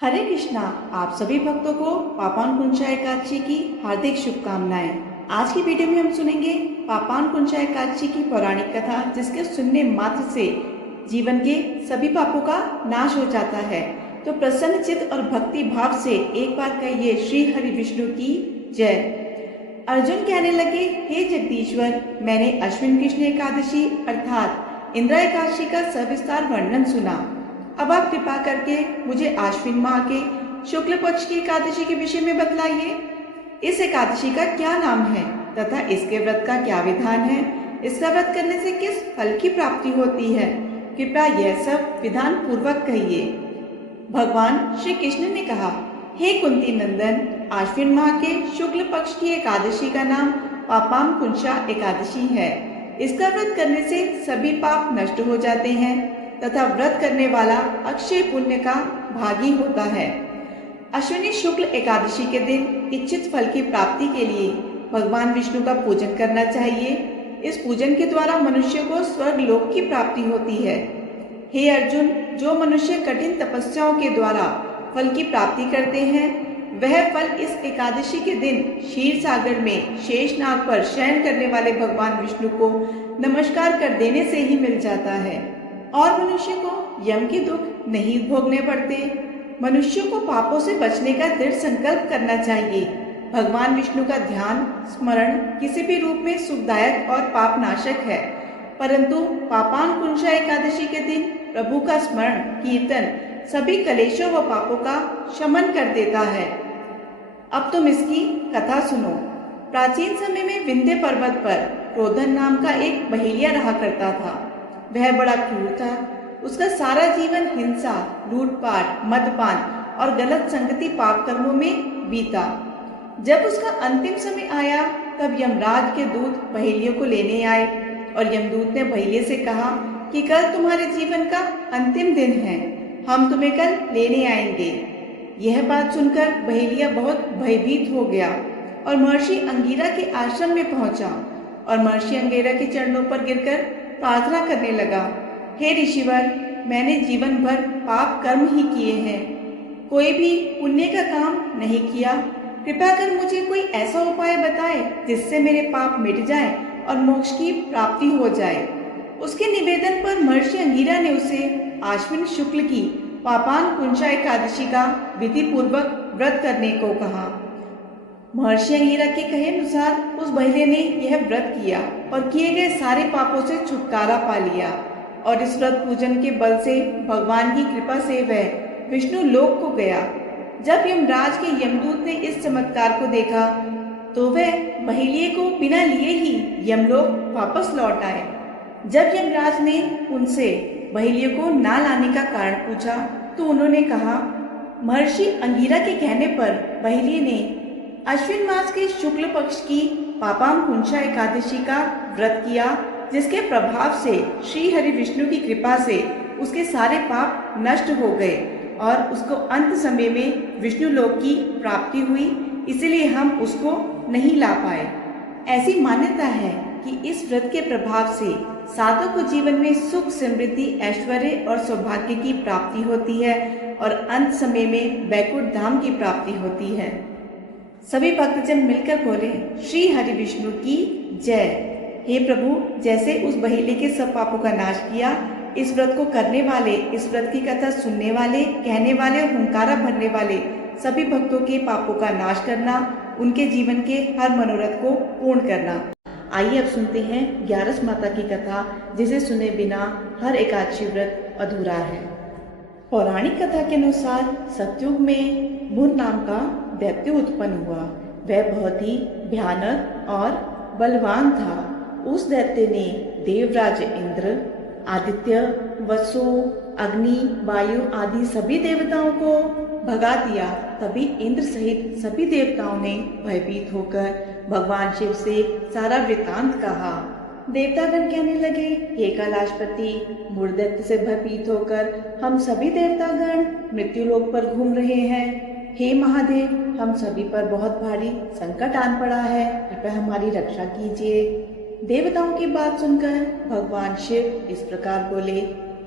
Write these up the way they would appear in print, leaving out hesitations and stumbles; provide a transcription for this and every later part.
हरे कृष्णा। आप सभी भक्तों को पापानुकुंचा एकादशी की हार्दिक शुभकामनाएं। आज की वीडियो में हम सुनेंगे पापानुकुंचा एकादशी की पौराणिक कथा, जिसके सुनने मात्र से जीवन के सभी पापों का नाश हो जाता है। तो प्रसन्न चित्त और भक्ति भाव से एक बार कहिए श्री हरि विष्णु की जय। अर्जुन कहने लगे, हे जगदीश्वर, मैंने अश्विन कृष्ण एकादशी अर्थात इंद्र एकादशी का सविस्तार वर्णन सुना। अब आप कृपा करके मुझे आश्विन माह के शुक्ल पक्ष की एकादशी के विषय में बतलाइए। इस एकादशी का क्या नाम है तथा इसके व्रत का क्या विधान है? इसका व्रत करने से किस फल की प्राप्ति होती है? कृपया यह सब विधान पूर्वक कहिए। भगवान श्री कृष्ण ने कहा, हे कुंती नंदन, आश्विन माह के शुक्ल पक्ष की एकादशी का नाम पापानुकुंचा एकादशी है। इसका व्रत करने से सभी पाप नष्ट हो जाते हैं तथा व्रत करने वाला अक्षय पुण्य का भागी होता है। अश्विनी शुक्ल एकादशी के दिन इच्छित फल की प्राप्ति के लिए भगवान विष्णु का पूजन करना चाहिए। इस पूजन के द्वारा मनुष्य को स्वर्ग लोक की प्राप्ति होती है। हे अर्जुन, जो मनुष्य कठिन तपस्याओं के द्वारा फल की प्राप्ति करते हैं, वह फल इस एकादशी के दिन क्षीर सागर में शेषनाग पर शयन करने वाले भगवान विष्णु को नमस्कार कर देने से ही मिल जाता है और मनुष्य को यम के दुख नहीं भोगने पड़ते। मनुष्य को पापों से बचने का दृढ़ संकल्प करना चाहिए। भगवान विष्णु का ध्यान स्मरण किसी भी रूप में सुखदायक और पापनाशक है, परंतु पापानुकुंचा एकादशी के दिन प्रभु का स्मरण कीर्तन सभी कलेशों व पापों का शमन कर देता है। अब तुम इसकी कथा सुनो। प्राचीन समय में विंध्य पर्वत पर क्रोधन नाम का एक बहेलिया रहा करता था। वह बड़ा क्रूर था। उसका सारा जीवन हिंसा, लूटपाट, मदपान और गलत संगति पाप कर्मों में बीता। जब उसका अंतिम समय आया, तब यमराज के दूत बहेलियों को लेने आए और यमदूत ने बहेलिये से कहा कि कल तुम्हारे जीवन का अंतिम दिन है, हम तुम्हें कल लेने आएंगे। यह बात सुनकर बहेलिया बहुत भयभीत हो गया और महर्षि अंगिरा के आश्रम में पहुंचा और महर्षि अंगिरा के चरणों पर गिरकर प्रार्थना करने लगा, हे ऋषिवर, मैंने जीवन भर पाप कर्म ही किए हैं, कोई भी पुण्य का काम नहीं किया। कृपया कर मुझे कोई ऐसा उपाय बताए जिससे मेरे पाप मिट जाए और मोक्ष की प्राप्ति हो जाए। उसके निवेदन पर महर्षि अंगिरा ने उसे आश्विन शुक्ल की पापानुकुंचा एकादशी का विधि पूर्वक व्रत करने को कहा। महर्षि अंगिरा के कहे अनुसार उस बहेलिये ने यह व्रत किया और किए गए सारे पापों से छुटकारा पा लिया और इस व्रत पूजन के बल से भगवान की कृपा से वह विष्णु लोक को गया। जब यमराज के यमदूत ने इस चमत्कार को देखा तो वह बहेलिये को बिना लिए ही यमलोक वापस लौट आए। जब यमराज ने उनसे बहेलिये को ना लाने का कारण पूछा तो उन्होंने कहा, महर्षि अंगिरा के कहने पर बहेलिये ने अश्विन मास के शुक्ल पक्ष की पापानुकुंचा एकादशी का व्रत किया, जिसके प्रभाव से श्री हरि विष्णु की कृपा से उसके सारे पाप नष्ट हो गए और उसको अंत समय में विष्णु लोक की प्राप्ति हुई। इसलिए हम उसको नहीं ला पाए। ऐसी मान्यता है कि इस व्रत के प्रभाव से साधक को जीवन में सुख, समृद्धि, ऐश्वर्य और सौभाग्य की प्राप्ति होती है और अंत समय में बैकुंठ धाम की प्राप्ति होती है। सभी भक्तजन मिलकर बोले, श्री हरि विष्णु की जय। हे प्रभु, जैसे उस बहेलिये के सब पापों का नाश किया, इस व्रत को करने वाले, इस व्रत की कथा सुनने वाले, कहने वाले और हुंकारा भरने वाले सभी भक्तों के पापों का नाश करना, उनके जीवन के हर मनोरथ को पूर्ण करना। आइए अब सुनते हैं ग्यारस माता की कथा, जिसे सुने बिना हर एकादशी व्रत अधूरा है। पौराणिक कथा के अनुसार सतयुग में मुन नाम का दैत्य उत्पन्न हुआ। वह बहुत ही भयानक और बलवान था। उस दैत्य ने देवराज इंद्र, आदित्य, वसु, अग्नि, वायु आदि सभी देवताओं को भगा दिया। तभी इंद्र सहित सभी देवताओं ने भयभीत होकर भगवान शिव से सारा वृतांत कहा। देवतागण कहने लगे, हे कैलाशपति, मूढ़ दैत्य से भयभीत होकर हम सभी देवतागण मृत्युलोक पर घूम रहे हैं। हे महादेव, हम सभी पर बहुत भारी संकट आन पड़ा है, कृपया हमारी रक्षा कीजिए। देवताओं की बात सुनकर भगवान शिव इस प्रकार बोले,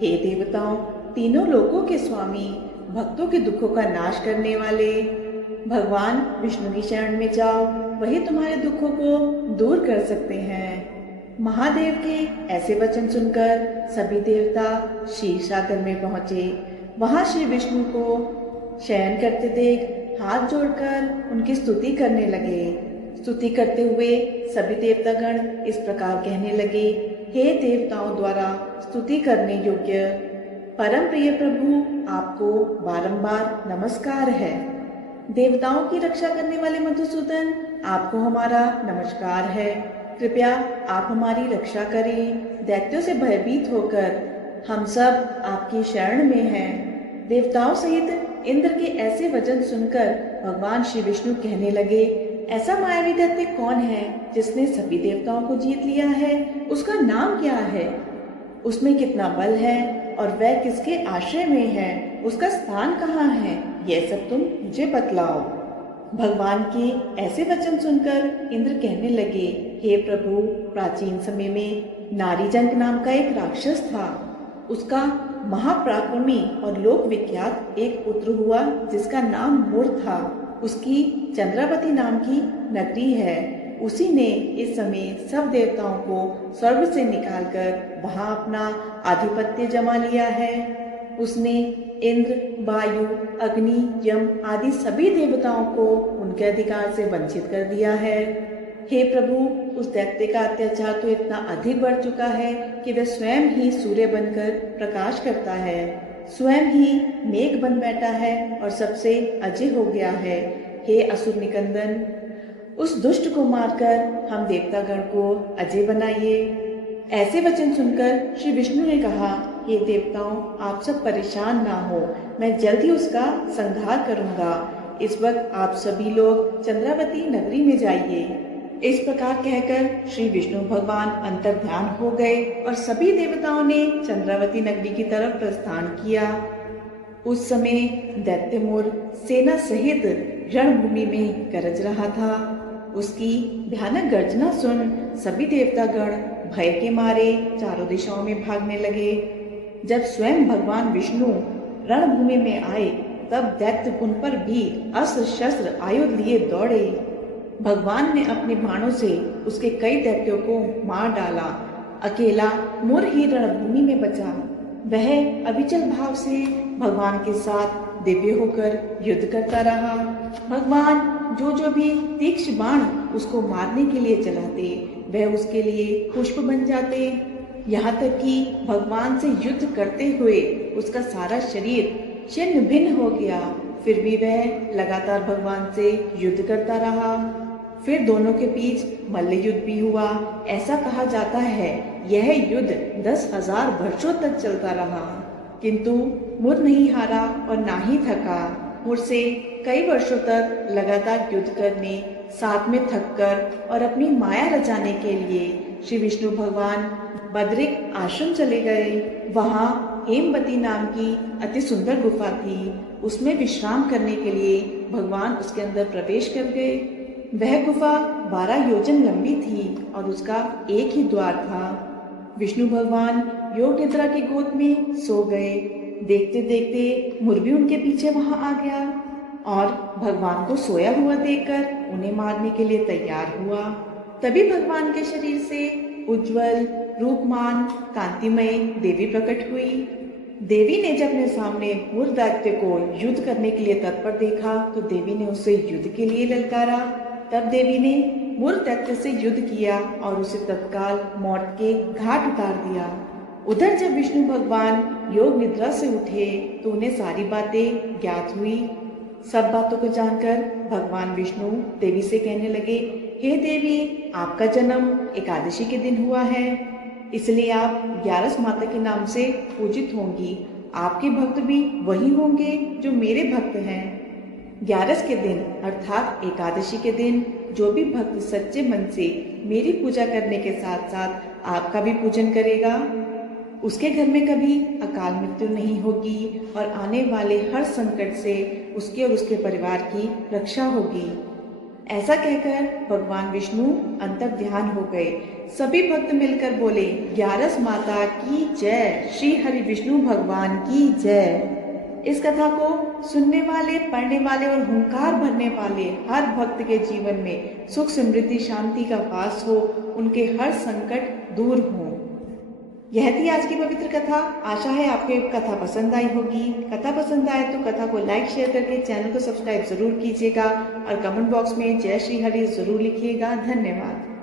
हे देवताओं, तीनों लोकों के स्वामी, भक्तों के दुखों का नाश करने वाले। भगवान विष्णु की शरण में जाओ, वही तुम्हारे दुखों को दूर कर सकते हैं। महादेव के ऐसे वचन सुनकर सभी देवता क्षीर सागर में पहुंचे। वहां श्री विष्णु को शयन करते देख हाथ जोड़कर उनकी स्तुति करने लगे। स्तुति करते हुए सभी देवतागण इस प्रकार कहने लगे, हे देवताओं द्वारा स्तुति करने योग्य परम प्रिय प्रभु, आपको बारंबार नमस्कार है। देवताओं की रक्षा करने वाले मधुसूदन, आपको हमारा नमस्कार है। कृपया आप हमारी रक्षा करें। दैत्यों से भयभीत होकर हम सब आपकी शरण में हैं। देवताओं सहित इंद्र के ऐसे वचन सुनकर भगवान श्री विष्णु कहने लगे, ऐसा मायावी दैत्य कौन है जिसने सभी देवताओं को जीत लिया है? उसका नाम क्या है? उसमें कितना बल है और वह किसके आश्रय में है? उसका स्थान कहाँ है? यह सब तुम मुझे बतलाओ। भगवान के ऐसे वचन सुनकर इंद्र कहने लगे, हे प्रभु, प्राचीन समय में नारीजंक नाम का एक राक्षस था। उसका महापराक्रमी और लोक विख्यात एक पुत्र हुआ जिसका नाम मुर था। उसकी चंद्रावती नाम की नगरी है। उसी ने इस समय सब देवताओं को स्वर्ग से निकालकर वहां अपना आधिपत्य जमा लिया है। उसने इंद्र, वायु, अग्नि, यम आदि सभी देवताओं को उनके अधिकार से वंचित कर दिया है। हे प्रभु, उस दैत्य का अत्याचार तो इतना अधिक बढ़ चुका है कि वह स्वयं ही सूर्य बनकर प्रकाश करता है, स्वयं ही मेघ बन बैठा है और सबसे अजय हो गया है। हे असुर निकंदन, उस दुष्ट को मारकर हम देवतागण को अजय बनाइए। ऐसे वचन सुनकर श्री विष्णु ने कहा, हे देवताओं, आप सब परेशान ना हो, मैं जल्द ही उसका संहार करूंगा। इस वक्त आप सभी लोग चंद्रावती नगरी में जाइए। इस प्रकार कहकर श्री विष्णु भगवान अंतर्ध्यान हो गए और सभी देवताओं ने चंद्रावती नगरी की तरफ प्रस्थान किया। उस समय दैत्यमुर सेना सहित रणभूमि में गरज रहा था। उसकी भयानक गर्जना सुन सभी देवतागण भय के मारे चारों दिशाओं में भागने लगे। जब स्वयं भगवान विष्णु रणभूमि में आए, तब दैत्य उन पर भी अस्त्र शस्त्र आयुध लिए दौड़े। भगवान ने अपने बाणों से उसके कई दैत्यों को मार डाला। अकेला मुर ही रणभूमि में बचा। वह अविचल भाव से भगवान के साथ दिव्य होकर युद्ध करता रहा। भगवान जो भी तीक्ष्ण बाण उसको मारने के लिए चलाते, वह उसके लिए पुष्प बन जाते। यहाँ तक कि भगवान से युद्ध करते हुए उसका सारा शरीर छिन्न भिन्न हो गया, फिर भी वह लगातार भगवान से युद्ध करता रहा। फिर दोनों के बीच मल्ल युद्ध भी हुआ। ऐसा कहा जाता है यह युद्ध 10,000 वर्षों तक चलता रहा, किंतु मुर नहीं हारा और ना ही थका। मुर से कई वर्षों तक लगातार युद्ध करने, साथ में थककर और अपनी माया रचाने के लिए श्री विष्णु भगवान बद्रिक आश्रम चले गए। वहाँ हेमवती नाम की अति सुंदर गुफा थी। उसमें विश्राम करने के लिए भगवान उसके अंदर प्रवेश कर गए। वह गुफा 12 योजन लंबी थी और उसका एक ही द्वार था। विष्णु भगवान योग निद्रा की गोद में सो गए। देखते देखते मुर भी उनके पीछे वहां आ गया और भगवान को सोया हुआ देखकर उन्हें मारने के लिए तैयार हुआ। तभी भगवान के शरीर से उज्जवल, रूपमान, कांतिमय देवी प्रकट हुई। देवी ने जब अपने सामने मुर दैत्य को युद्ध करने के लिए तत्पर देखा तो देवी ने उसे युद्ध के लिए ललकारा। तब देवी ने मुर दैत्य से युद्ध किया और उसे तत्काल मौत के घाट उतार दिया। उधर जब विष्णु भगवान योग निद्रा से उठे तो उन्हें सारी बातें ज्ञात हुई। सब बातों को जानकर भगवान विष्णु देवी से कहने लगे, हे देवी, आपका जन्म एकादशी के दिन हुआ है, इसलिए आप ग्यारस माता के नाम से पूजित होंगी। आपके भक्त भी वही होंगे जो मेरे भक्त हैं। ग्यारस के दिन अर्थात एकादशी के दिन जो भी भक्त सच्चे मन से मेरी पूजा करने के साथ साथ आपका भी पूजन करेगा, उसके घर में कभी अकाल मृत्यु नहीं होगी और आने वाले हर संकट से उसके और उसके परिवार की रक्षा होगी। ऐसा कहकर भगवान विष्णु अंतर्ध्यान हो गए। सभी भक्त मिलकर बोले, ग्यारस माता की जय, श्री हरि विष्णु भगवान की जय। इस कथा को सुनने वाले, पढ़ने वाले और हुंकार भरने वाले हर भक्त के जीवन में सुख, समृद्धि, शांति का वास हो, उनके हर संकट दूर हो। यह थी आज की पवित्र कथा। आशा है आपको कथा पसंद आई होगी। कथा पसंद आए तो कथा को लाइक, शेयर करके चैनल को सब्सक्राइब जरूर कीजिएगा और कमेंट बॉक्स में जय श्री हरि जरूर लिखिएगा। धन्यवाद।